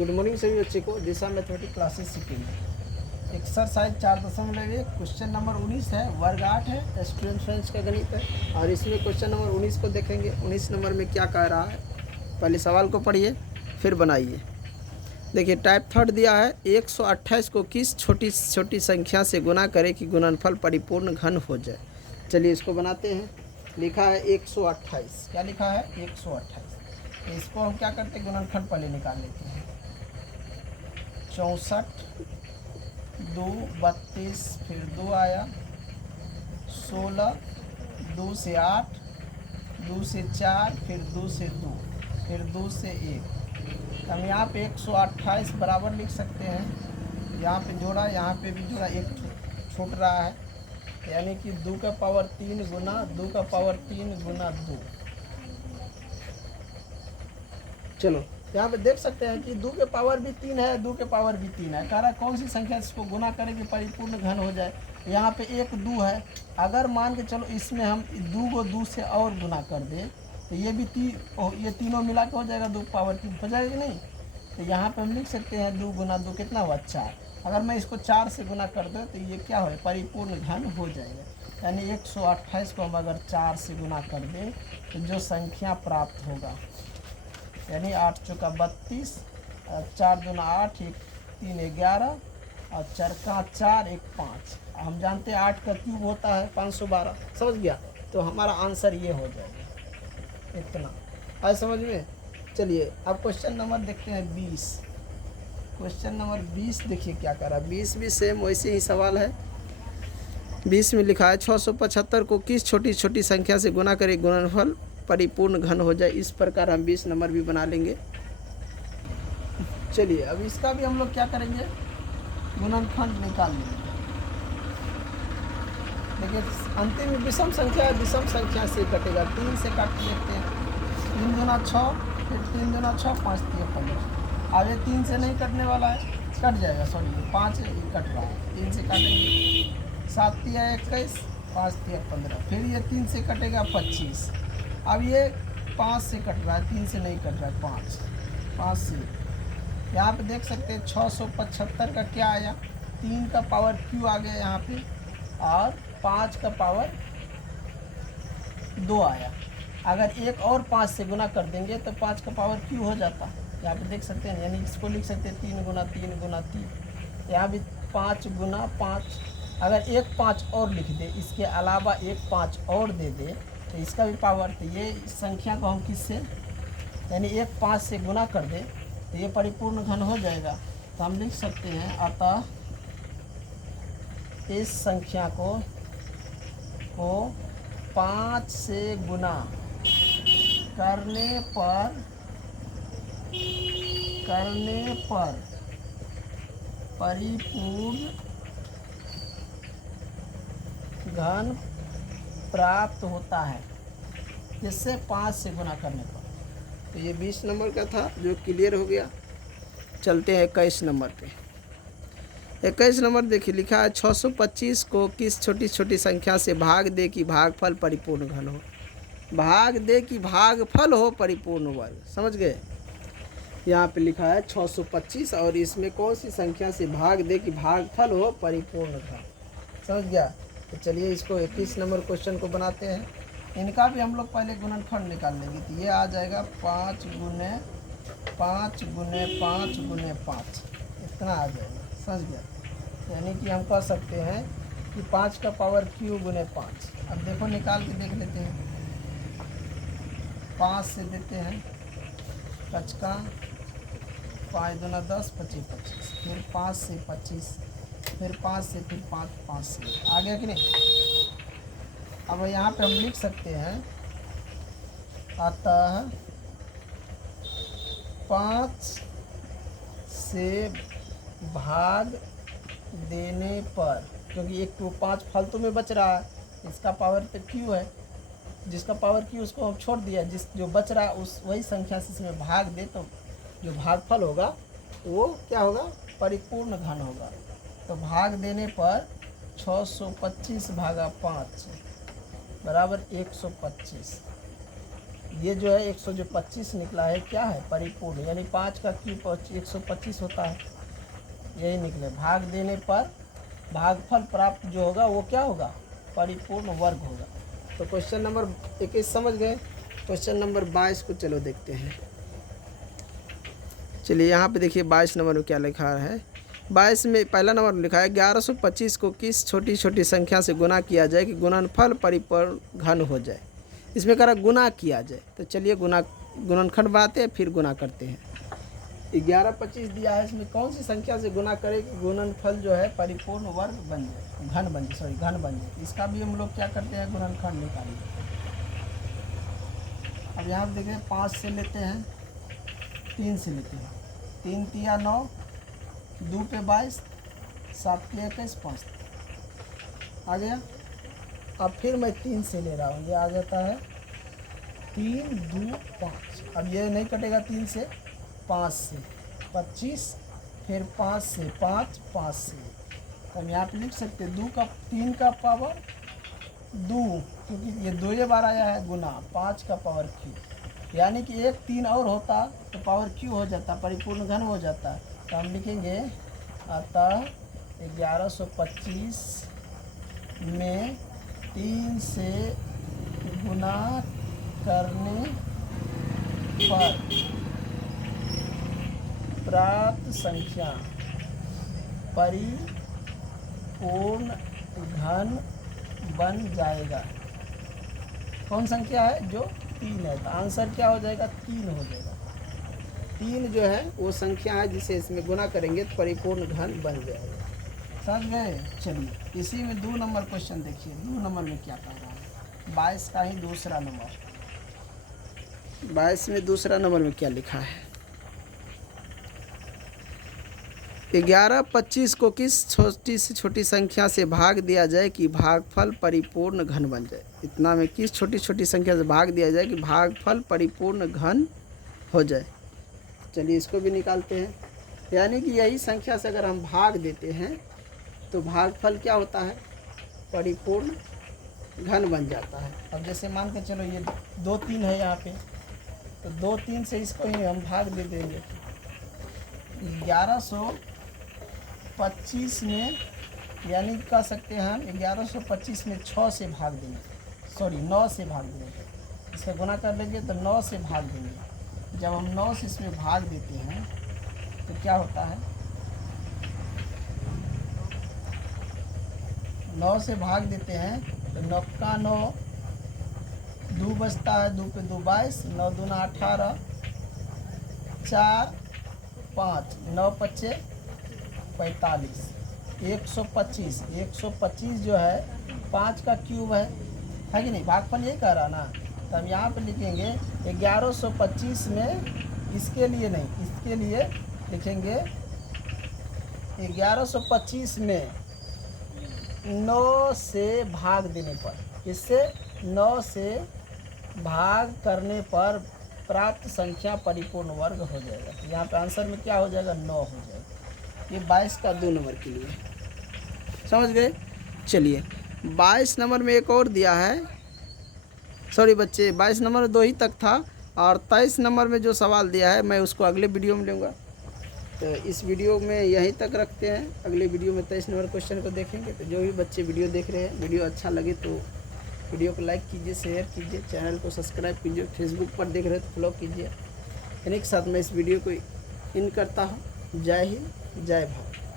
Good morning सभी बच्चे को। दिशा मैथमेटिक्स क्लासेस सीखेंगे। एक्सरसाइज 4.1 क्वेश्चन नंबर 19 है, वर्ग 8 है, स्टूडेंट फ्रेंड्स का गणित है। और इसमें क्वेश्चन नंबर 19 को देखेंगे। 19 नंबर में क्या कह रहा है, पहले सवाल को पढ़िए फिर बनाइए। देखिए, टाइप थर्ड दिया है, 128 को किस छोटी छोटी संख्या से गुना करें कि गुणनफल परिपूर्ण घन हो जाए। चलिए इसको बनाते हैं। लिखा है 128, क्या लिखा है 128। इसको हम क्या करते हैं, गुणनखंड पहले निकाल लेते हैं। 64 2 32, फिर 2 आया, 16 2 से 8, 2 से 4, फिर 2 से 2, फिर 2 से 1। हम यहाँ पे 128 बराबर लिख सकते हैं। यहाँ पे जोड़ा, यहाँ पे भी जोड़ा, एक छूट रहा है, यानी कि 2 का पावर 3 गुना 2 का पावर 3 गुना 2। चलो यहाँ पे देख सकते हैं कि 2 के पावर भी 3 है, 2 के पावर भी 3 है। कह रहा है कौन सी संख्या इसको गुना करेंगे परिपूर्ण घन हो जाए। यहाँ पे एक 2 है, अगर मान के चलो इसमें हम 2 को 2 से और गुना कर दें तो ये भी ये तीनों मिला के हो जाएगा, 2 पावर 3 हो जाएगा कि नहीं। तो यहाँ पे हम लिख सकते हैं 2 गुना 2 कितना हुआ 4। अगर मैं इसको 4 से गुना कर दूँ तो ये क्या हो, परिपूर्ण घन हो जाएगा। यानी 128 को हम अगर 4 से गुना कर दें तो जो संख्या प्राप्त होगा, यानी 8 चौका 32, 4 दूना 8, 1 3 11, और 4 का 4 1 5। हम जानते हैं 8 का क्यूब होता है 512। समझ गया, तो हमारा आंसर ये हो जाएगा इतना। आए समझ में। चलिए अब क्वेश्चन नंबर देखते हैं 20। क्वेश्चन नंबर 20 देखिए क्या कर रहा है। 20 भी सेम वैसे ही सवाल है। 20 में लिखा है 675 को किस छोटी छोटी संख्या से गुना करे गुणनफल परिपूर्ण घन हो जाए। इस प्रकार हम 20 नंबर भी बना लेंगे। चलिए अब इसका भी हम लोग क्या करेंगे, गुणनखंड निकाल लेंगे। देखिए अंतिम विषम संख्या है, विषम संख्या से कटेगा। 3 से काट लेते हैं, 3 दूना 6, फिर 3 दूना 6, 5 3 15। अब ये 3 से नहीं कटने वाला है, कट जाएगा, सॉरी 5 कट रहा है, 3 से काटेंगे। 7 3 21, 5 3 15, फिर ये 3 से कटेगा 25। अब ये 5 से कट रहा है, 3 से नहीं कट रहा है, 5 से। यहाँ पे देख सकते हैं 675 का क्या आया, 3 का पावर क्यू आ गया यहाँ पे, और 5 का पावर 2 आया। अगर एक और 5 से गुना कर देंगे तो 5 का पावर क्यू हो जाता। यहाँ पे देख सकते हैं, यानी इसको लिख सकते हैं 3 गुना 3 गुना 3। यहाँ भी 5 गुना 5। अगर एक 5 और लिख दे, इसके अलावा एक 5 और दे दे तो इसका भी पावर। तो ये संख्या को हम किससे, यानी एक 5 से गुना कर दे तो ये परिपूर्ण घन हो जाएगा। तो हम लिख सकते हैं, अतः इस संख्या को 5 से गुना करने पर परिपूर्ण घन प्राप्त होता है, जिससे 5 से गुना करने पर। तो ये 20 नंबर का था जो क्लियर हो गया। चलते हैं 21 नंबर पे। 21 नंबर देखिए, लिखा है 625 को किस छोटी छोटी संख्या से भाग दे कि भागफल परिपूर्ण घन हो। भाग दे कि भागफल हो परिपूर्ण वर्ग। समझ गए, यहाँ पे लिखा है 625 और इसमें कौन सी संख्या से भाग दे कि भागफल हो परिपूर्ण घन। समझ गया। तो चलिए इसको 21 नंबर क्वेश्चन को बनाते हैं। इनका भी हम लोग पहले गुणनखंड निकाल लेंगे। तो ये आ जाएगा 5 गुने 5 गुने 5 गुने 5, इतना आ जाएगा। समझ गया, यानी कि हम कह सकते हैं कि 5 का पावर क्यू गुने 5। अब देखो निकाल के देख लेते हैं। 5 से देते हैं कचका, 5 दूना 10, 25 25, फिर 5 से 25, फिर 5 से, फिर 5 5 से। आ गया कि नहीं। अब यहाँ पे हम लिख सकते हैं, अतः 5 से भाग देने पर, क्योंकि एक 5 फालतू में बच रहा है, इसका पावर तो क्यू है, जिसका पावर क्यू उसको हम छोड़ दिया, जो बच रहा उस वही संख्या से इसमें भाग दे तो जो भागफल होगा वो क्या होगा, परिपूर्ण घन होगा। तो भाग देने पर 625 भागा 5 बराबर 125। ये जो है 125 निकला है, क्या है? परिपूर्ण, यानी 5 का क्यूब 125 होता है, यही निकले। भाग देने पर भागफल प्राप्त जो होगा वो क्या होगा? परिपूर्ण वर्ग होगा। तो क्वेश्चन नंबर 21 समझ गए। क्वेश्चन नंबर 22 को चलो देखते हैं। चलिए यहाँ पे देखिए 22 नंबर में क्या लिखा है। 22 में पहला नंबर लिखा है 1125 को किस छोटी छोटी संख्या से गुना किया जाए कि गुणनफल परिपूर्ण घन हो जाए। इसमें कह रहा गुना किया जाए, तो चलिए गुणनखंड बनाते हैं फिर गुना करते हैं। 1125 दिया है, इसमें कौन सी संख्या से गुना करें कि गुणनफल जो है परिपूर्ण वर्ग बन जाए, घन बन जाए। इसका भी हम लोग क्या करते हैं? गुणनखंड निकालेंगे। अब यहाँ पर देखिए 5 से लेते हैं, 3 से लेते हैं। 3 तिया 9, 2 पे 22, 7 के 21, 5 आ गया। अब फिर मैं 3 से ले रहा हूँ, ये आ जाता है 3 2 5। अब ये नहीं कटेगा 3 से, 5 से 25, फिर 5 से 5, 5 से। तो हम यहाँ पे लिख सकते हैं 3 का पावर 2, क्योंकि ये 2 बार आया है गुना 5 का पावर क्यू, यानी कि एक 3 और होता तो पावर क्यू हो जाता, परिपूर्ण घन हो जाता। तो हम लिखेंगे अतः 1125 में 3 से गुना करने पर प्राप्त संख्या परिपूर्ण घन बन जाएगा। कौन संख्या है? जो 3 है। तो आंसर क्या हो जाएगा? 3 हो जाएगा। 3 जो है वो संख्या है जिसे इसमें गुना करेंगे तो परिपूर्ण घन बन जाएगा। समझ गए? चलिए इसी में 2 नंबर क्वेश्चन देखिए। 2 नंबर में क्या कह रहा है? 22 का ही दूसरा नंबर। 22 में दूसरा नंबर में क्या लिखा है? 1125 को किस छोटी से छोटी संख्या से भाग दिया जाए कि भागफल परिपूर्ण घन बन जाए। इतना में किस छोटी छोटी संख्या से भाग दिया जाए कि भागफल परिपूर्ण घन हो जाए। चलिए इसको भी निकालते हैं। यानी कि यही संख्या से अगर हम भाग देते हैं तो भागफल क्या होता है? परिपूर्ण घन बन जाता है। अब जैसे मान के चलो ये 2 3 है यहाँ पे, तो 2 3 से इसको ही हम भाग दे देंगे। 1125 में, यानी कह सकते हैं हम 1125 में 6 से भाग देंगे, 9 से भाग देंगे। इसका गुना कर लेंगे तो 9 से भाग देंगे। जब हम 9 से इसमें भाग देते हैं तो क्या होता है? 9 से भाग देते हैं तो 9 का 9, 2 बचता है, 2 पे 2 22, 9 दूना 18, 4 5, 9 पच्चे 45, 125 जो है 5 का क्यूब है कि नहीं? भागफल यही कह रहा ना। तो हम यहाँ पे लिखेंगे 1125 में, इसके लिए नहीं, इसके लिए लिखेंगे 1125 में 9 से भाग देने पर, इससे 9 से भाग करने पर प्राप्त संख्या परिपूर्ण वर्ग हो जाएगा। तो यहाँ पे आंसर में क्या हो जाएगा? 9 हो जाएगा। ये 22 का 2 नंबर के लिए। समझ गए? चलिए 22 नंबर में एक और दिया है, सॉरी बच्चे 22 नंबर में 2 ही तक था, और 23 नंबर में जो सवाल दिया है मैं उसको अगले वीडियो में लूँगा। तो इस वीडियो में यहीं तक रखते हैं। अगले वीडियो में 23 नंबर क्वेश्चन को देखेंगे। तो जो भी बच्चे वीडियो देख रहे हैं, वीडियो अच्छा लगे तो वीडियो को लाइक कीजिए, शेयर कीजिए, चैनल को सब्सक्राइब कीजिए, फेसबुक पर देख रहे हैं तो फॉलो कीजिए। इन्हीं के साथ मैं इस वीडियो को इन करता हूँ। जय हिंद, जय भारत।